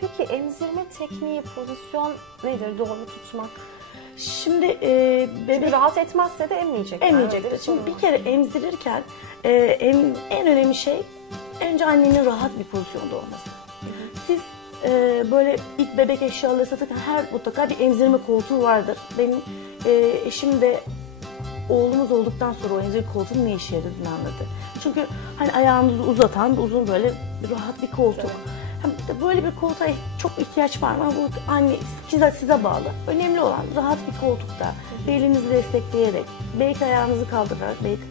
Peki emzirme tekniği, pozisyon nedir? Doğru tutmak. Şimdi e, Çünkü bebek rahat etmezse de emmeyecek. emmeyecektir. Şimdi bir kere emzirirken e, em- en önemli şey önce annenin rahat bir pozisyonda olması. Siz e, böyle ilk bebek eşyaları satırken her mutlaka bir emzirme koltuğu vardır. Benim e, eşim de oğlumuz olduktan sonra o emzirme koltuğunun ne işe yaradığını anladı. Çünkü hani ayağınızı uzatan uzun böyle rahat bir koltuk. Hem de böyle bir koltuğa çok ihtiyaç var? Ama Bu anne size, size bağlı. Önemli olan rahat bir koltukta belinizi destekleyerek, belki ayağınızı kaldırarak, belki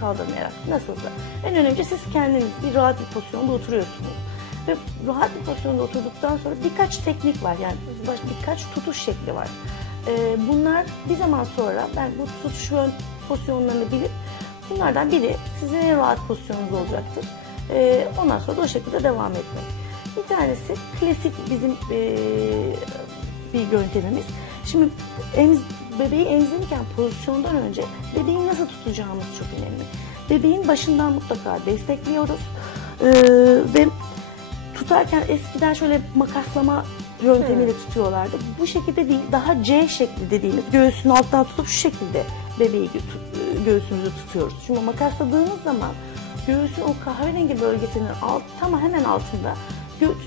kaldırmayarak nasılsa. En önemli siz kendiniz bir rahat bir pozisyonda oturuyorsunuz. Ve rahat bir pozisyonda oturduktan sonra birkaç teknik var yani birkaç tutuş şekli var. Ee, bunlar bir zaman sonra ben bu tutuş pozisyonlarını bilip bunlardan biri sizin en rahat pozisyonunuz olacaktır. Ee, ondan sonra da o şekilde devam etmek. Bir tanesi klasik bizim ee, bir yöntemimiz. Şimdi emz, bebeği emzirirken pozisyondan önce bebeği nasıl tutacağımız çok önemli. Bebeğin başından mutlaka destekliyoruz. Ee, ve tutarken eskiden şöyle makaslama yöntemiyle tutuyorlardı. Bu şekilde değil, daha C şekli dediğimiz göğsün altından tutup şu şekilde bebeği tut- göğsümüzü tutuyoruz. Çünkü makasladığımız zaman göğsün o kahverengi bölgesinin alt, tam hemen altında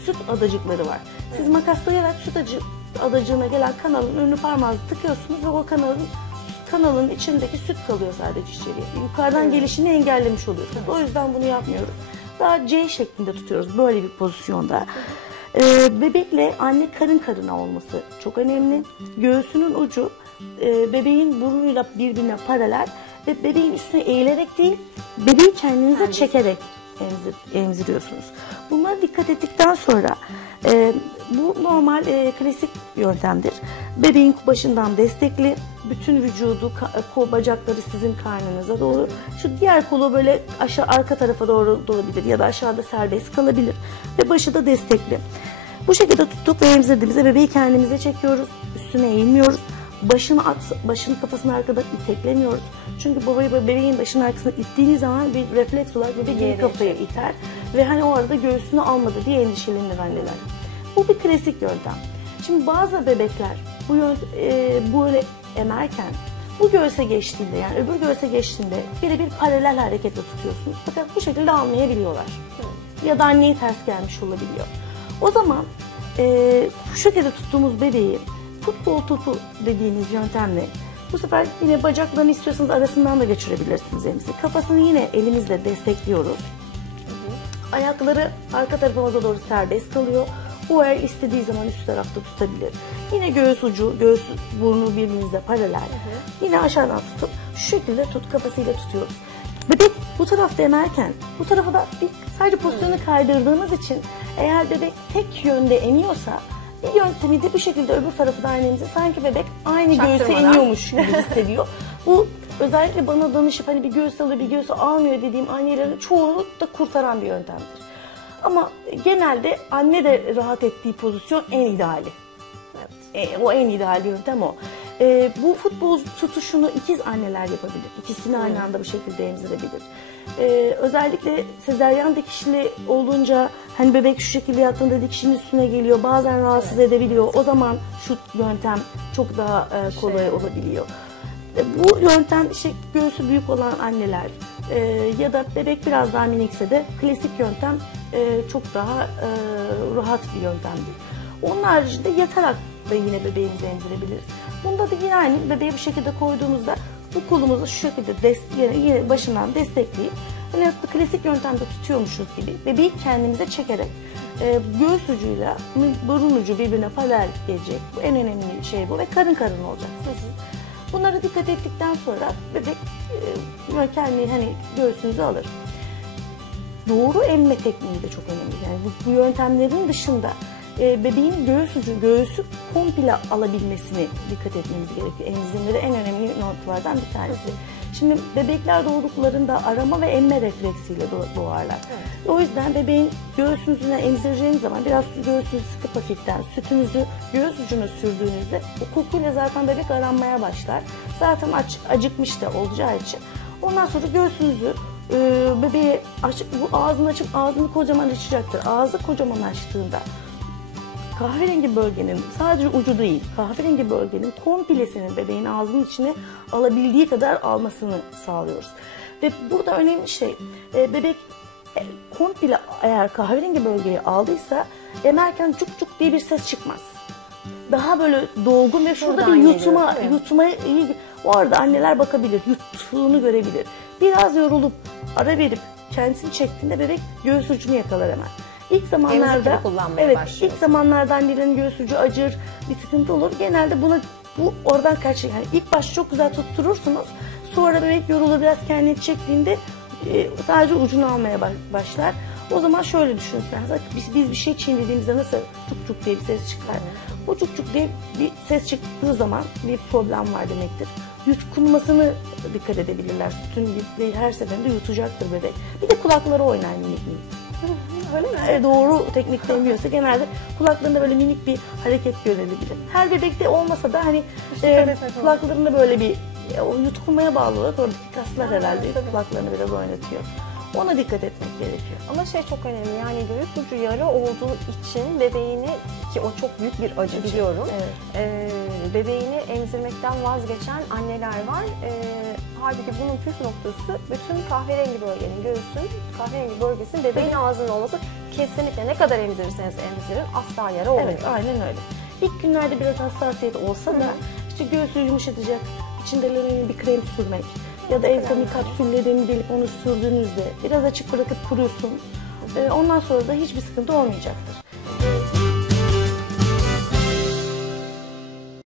süt adacıkları var. Siz makaslayarak süt acı, adacığına gelen kanalın önünü parmağınızı tıkıyorsunuz ve o kanalın kanalın içindeki süt kalıyor sadece içeriye. Yukarıdan gelişini engellemiş oluyorsunuz. O yüzden bunu yapmıyoruz. Daha C şeklinde tutuyoruz böyle bir pozisyonda. Ee, bebekle anne karın karına olması çok önemli. Göğsünün ucu e, bebeğin burnuyla birbirine paralel ve bebeğin üstüne eğilerek değil, bebeği kendinize çekerek emzir, emziriyorsunuz. Bunlara dikkat ettikten sonra e, bu normal e, klasik yöntemdir. Bebeğin başından destekli, bütün vücudu, kol bacakları sizin karnınıza doğru. Şu diğer kolu böyle aşağı arka tarafa doğru olabilir ya da aşağıda serbest kalabilir ve başı da destekli. Bu şekilde tuttuk ve emzirdiğimizde bebeği kendimize çekiyoruz. Üstüne eğilmiyoruz. Başını at, başını kafasını arkadan iteklemiyoruz. Çünkü babayı bebeğin başının arkasına ittiğiniz zaman bir refleks olarak bebek geri kafaya iter. Ve hani o arada göğsünü almadı diye endişelenir anneler. Bu bir klasik yöntem. Şimdi bazı bebekler bu yönt e, böyle emerken bu göğse geçtiğinde yani öbür göğse geçtiğinde birebir paralel hareketle tutuyorsunuz. Fakat bu şekilde almayabiliyorlar. Ya da anneye ters gelmiş olabiliyor. O zaman e, şu şekilde tuttuğumuz bebeği futbol topu dediğimiz yöntemle bu sefer yine bacaklarını istiyorsanız arasından da geçirebilirsiniz elimizi. Kafasını yine elimizle destekliyoruz. Ayakları arka tarafımıza doğru serbest kalıyor. Bu el istediği zaman üst tarafta tutabilir. Yine göğüs ucu, göğüs burnu birbirinize paralel. Yine aşağıdan tutup şu şekilde tut kafasıyla tutuyoruz. Bebek bu tarafta emerken bu tarafa da bir, sadece pozisyonu kaydırdığımız için eğer bebek tek yönde emiyorsa bir yöntemi de bu şekilde öbür tarafı da aynı sanki bebek aynı göğüse iniyormuş gibi hissediyor. bu özellikle bana danışıp hani bir göğüs alıyor bir göğüs almıyor dediğim annelerin çoğunu da kurtaran bir yöntemdir. Ama genelde anne de rahat ettiği pozisyon en ideali. E, o en ideal yöntem o. E, bu futbol tutuşunu ikiz anneler yapabilir. İkisini aynı anda bu şekilde emzirebilir. E, özellikle sezeryan dikişli olunca hani bebek şu şekilde yattığında dikişin üstüne geliyor. Bazen rahatsız edebiliyor. O zaman şu yöntem çok daha e, kolay olabiliyor. E, Bu yöntem işte göğsü büyük olan anneler e, ya da bebek biraz daha minikse de klasik yöntem e, çok daha e, rahat bir yöntemdir. Onun haricinde yatarak da yine bebeğimizi emzirebiliriz. Bunda da yine aynı bebeği bu şekilde koyduğumuzda bu kolumuzu şu şekilde dest- yine, başından destekleyip hani aslında klasik yöntemde tutuyormuşuz gibi bebeği kendimize çekerek e, göğüs ucuyla burun ucu birbirine paralel gelecek. Bu en önemli şey bu ve karın karın olacaksınız. Bunlara dikkat ettikten sonra bebek e, kendi hani göğsünüzü alır. Doğru emme tekniği de çok önemli. Yani bu, bu yöntemlerin dışında e, bebeğin göğüs ucu, göğsü komple alabilmesini dikkat etmemiz gerekiyor. Emzirmede en önemli noktalardan bir tanesi. Şimdi bebekler doğduklarında arama ve emme refleksiyle doğ- doğarlar. O yüzden bebeğin göğsünüzüne emzireceğiniz zaman biraz göğsünüzü sıkıp hafiften sütünüzü göğüs ucuna sürdüğünüzde o kokuyla zaten bebek aranmaya başlar. Zaten aç, acıkmış da olacağı için Ondan sonra göğsünüzü e, bebeğe açıp bu ağzını açıp ağzını kocaman açacaktır. Ağzı kocaman açtığında kahverengi bölgenin sadece ucu değil kahverengi bölgenin komplesinin bebeğin ağzının içine alabildiği kadar almasını sağlıyoruz. Ve burada önemli şey e, bebek e, komple eğer kahverengi bölgeyi aldıysa emerken cuk cuk diye bir ses çıkmaz. Daha böyle dolgun ve şurada Şuradan bir geliyor, yutma değil mi? yutmaya iyi o arada anneler bakabilir yuttuğunu görebilir. Biraz yorulup ara verip kendisini çektiğinde bebek göğüs ucunu yakalar hemen. İlk zamanlarda kullanmaya evet başlıyor. ilk zamanlarda annelerin göğüs ucu acır bir sıkıntı olur. Genelde buna bu oradan kaçır. Yani ilk başta çok güzel tutturursunuz. Sonra bebek yorulur biraz kendini çektiğinde e, sadece ucunu almaya ba- başlar. O zaman şöyle düşünseniz biz, biz bir şey çiğnediğimizde nasıl cuk cuk diye bir ses çıkar. Bu cuk cuk diye bir ses çıktığı zaman bir problem var demektir. Yutkunmasını dikkat edebilirler. Sütün her seferinde yutacaktır bebek. Bir de kulakları oynar minik minik. Öyle mi? E, doğru teknik demiyorsa genelde kulaklarında böyle minik bir hareket görülebilir. Her bebekte olmasa da hani e, kulaklarında böyle bir e, o yutkunmaya bağlı olarak oradaki kaslar Ha, herhalde tabii. kulaklarını biraz oynatıyor. Ona dikkat etmek gerekiyor. Ama şey çok önemli yani göğüs ucu yara olduğu için bebeğini ki o çok büyük bir acı biliyorum. Evet. Ee, bebeğini emzirmekten vazgeçen anneler var. Ee, halbuki bunun püf noktası bütün kahverengi bölgenin göğsün kahverengi bölgesinin bebeğin ağzında olması kesinlikle ne kadar emzirirseniz emzirin asla yara olmuyor. Evet aynen öyle. İlk günlerde biraz hassasiyet olsa da işte göğsü yumuşatacak, içinde bir krem sürmek ya da evtamin kapsüllerini delip onu sürdüğünüzde biraz açık bırakıp kuruyorsun. E, ondan sonra da hiçbir sıkıntı olmayacaktır.